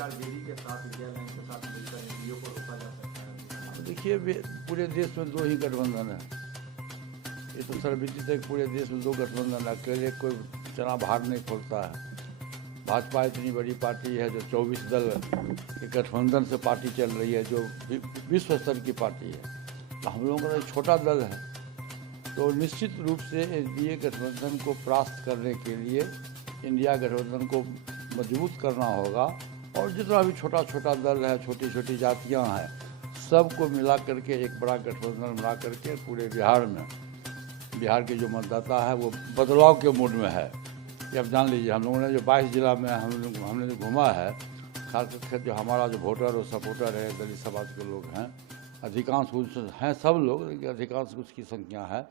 RJD के साथ India line के साथ मिलकर एनडीए को रोका जा सकता है? देखिए, पूरे देश में दो ही गठबंधन है। ये तो सर्वविदित है, पूरे देश में दो गठबंधन है, अकेले कोई चना भार नहीं खोलता है। भाजपा इतनी बड़ी पार्टी है जो 24 दल के गठबंधन से पार्टी चल रही है, जो विश्व स्तर की पार्टी है। तो हम लोगों का एक छोटा दल है, तो निश्चित रूप से एनडीए गठबंधन को परास्त करने के लिए इंडिया गठबंधन को मजबूत करना होगा। और जितना भी छोटा छोटा दल है, छोटी छोटी जातियां हैं, सबको मिला करके एक बड़ा गठबंधन बना करके पूरे बिहार के जो मतदाता है वो बदलाव के मूड में है। ये अब जान लीजिए, हम लोगों ने जो 22 जिला में हमने जो घूमा है, खासकर जो हमारा जो वोटर और सपोर्टर है, दलित समाज के लोग हैं, अधिकांश हैं, सब लोग, लेकिन अधिकांश उसकी संख्या है।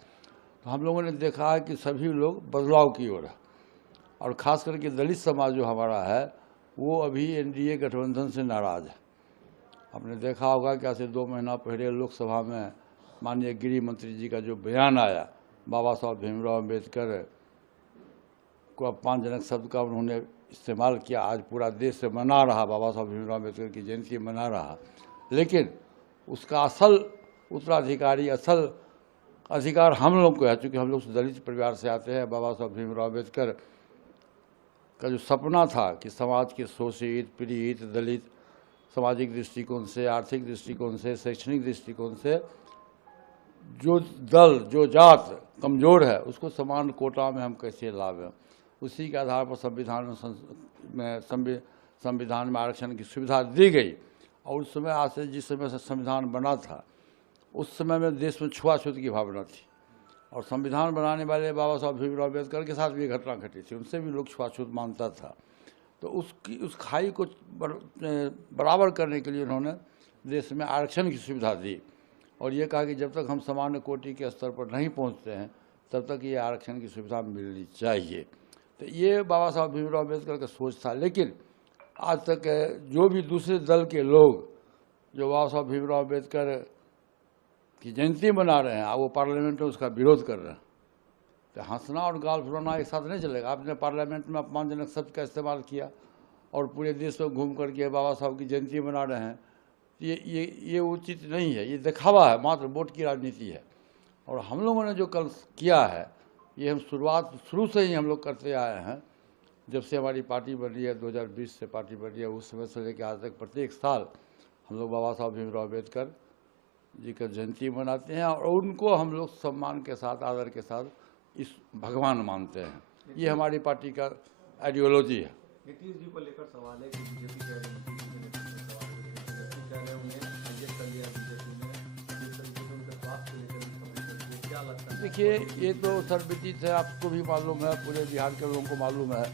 तो हम लोगों ने देखा है कि सभी लोग बदलाव की ओर है। और ख़ास करके दलित समाज जो हमारा है वो अभी एनडीए गठबंधन से नाराज़ है। आपने देखा होगा कि ऐसे 2 महीना पहले लोकसभा में माननीय गृह मंत्री जी का जो बयान आया, बाबा साहब भीमराव अम्बेडकर को अपमानजनक शब्द का उन्होंने इस्तेमाल किया। आज पूरा देश से मना रहा, बाबा साहब भीमराव अम्बेडकर की जयंती मना रहा, लेकिन उसका असल उत्तराधिकारी, असल अधिकार हम लोग को है। चूँकि हम लोग दलित परिवार से आते हैं, बाबा साहब भीमराव अम्बेडकर का जो सपना था कि समाज के शोषित, पीड़ित, दलित, सामाजिक दृष्टिकोण से, आर्थिक दृष्टिकोण से, शैक्षणिक दृष्टिकोण से जो दल, जो जात कमज़ोर है, उसको समान कोटा में हम कैसे लावें, उसी के आधार पर संविधान में आरक्षण की सुविधा दी गई। और उस समय, आज से जिस समय से संविधान बना था, उस समय में देश में छुआछूत की भावना थी। और संविधान बनाने वाले बाबा साहब भीमराव अम्बेडकर के साथ भी घटना घटी थी, उनसे भी लोग छुआछूत मानता था। तो उस खाई को बराबर करने के लिए उन्होंने देश में आरक्षण की सुविधा दी और ये कहा कि जब तक हम सामान्य कोटि के स्तर पर नहीं पहुंचते हैं, तब तक ये आरक्षण की सुविधा मिलनी चाहिए। तो ये बाबा साहब भीमराव अम्बेडकर का सोच था। लेकिन आज तक जो भी दूसरे दल के लोग जो बाबा साहब भीमराव अम्बेडकर की जयंती मना रहे हैं, वो पार्लियामेंट में उसका विरोध कर रहे हैं, तो हंसना और गाल फुलाना एक साथ नहीं चलेगा। आपने पार्लियामेंट में अपमानजनक शब्द का इस्तेमाल किया और पूरे देश में घूम करके बाबा साहब की जयंती मना रहे हैं, ये उचित नहीं है, ये दिखावा है, मात्र वोट की राजनीति है। और हम लोगों ने जो कल किया है, ये हम शुरू से ही हम लोग करते आए हैं। जब से हमारी पार्टी बनी है, 2020 से पार्टी बनी है, उस समय से लेकर आज तक प्रत्येक साल हम लोग बाबा साहब भीमराव अम्बेडकर जी का जयंती मनाते हैं और उनको हम लोग सम्मान के साथ, आदर के साथ इस भगवान मानते हैं। ये हमारी पार्टी का आइडियोलॉजी है। नीतीश जी को लेकर सवाल है कि बीजेपी कह रहे हैं, कह रहे उन्हें एडजस्ट कर लिया बीजेपी में, जिस तरीके से उनके स्वास्थ्य को लेकर क्या लगता है? देखिए, ये तो सर्वविदित है, आपको भी मालूम है, पूरे बिहार के लोगों को मालूम है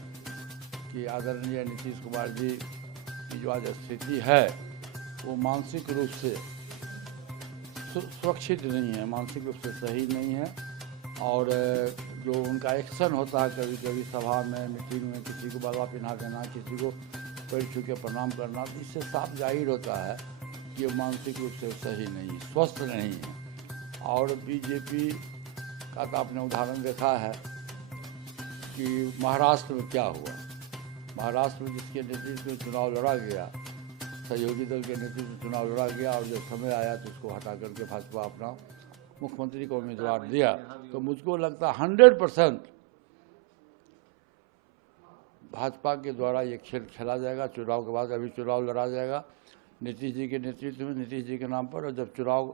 कि आदरणीय नीतीश कुमार जी की जो आज स्थिति है वो मानसिक रूप से सुरक्षित नहीं है, मानसिक रूप से सही नहीं है। और जो उनका एक्शन होता है कभी कभी सभा में, मीटिंग में, किसी को बाला पहना देना, किसी को पैर छू के प्रणाम करना, तो इससे साफ जाहिर होता है कि ये मानसिक रूप से सही नहीं, स्वस्थ नहीं है। और बीजेपी का तो आपने उदाहरण देखा है कि महाराष्ट्र में क्या हुआ। महाराष्ट्र में जिसके नेतृत्व में चुनाव लड़ा गया, सहयोगी दल के नेतृत्व में चुनाव लड़ा गया, और जब समय आया तो उसको हटा करके भाजपा अपना मुख्यमंत्री को उम्मीदवार दिया। तो मुझको लगता है 100% भाजपा के द्वारा ये खेल खेला जाएगा। चुनाव के बाद अभी चुनाव लड़ा जाएगा नीतीश जी के नेतृत्व में, नीतीश जी के नाम पर। और जब चुनाव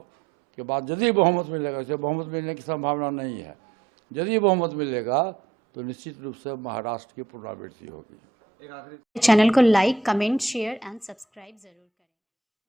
के बाद यदि बहुमत मिलेगा, उसे बहुमत मिलने की संभावना नहीं है, यदि बहुमत मिलेगा तो निश्चित रूप से महाराष्ट्र की पुनरावृत्ति होगी। चैनल को like, comment, share and subscribe जरूर करें।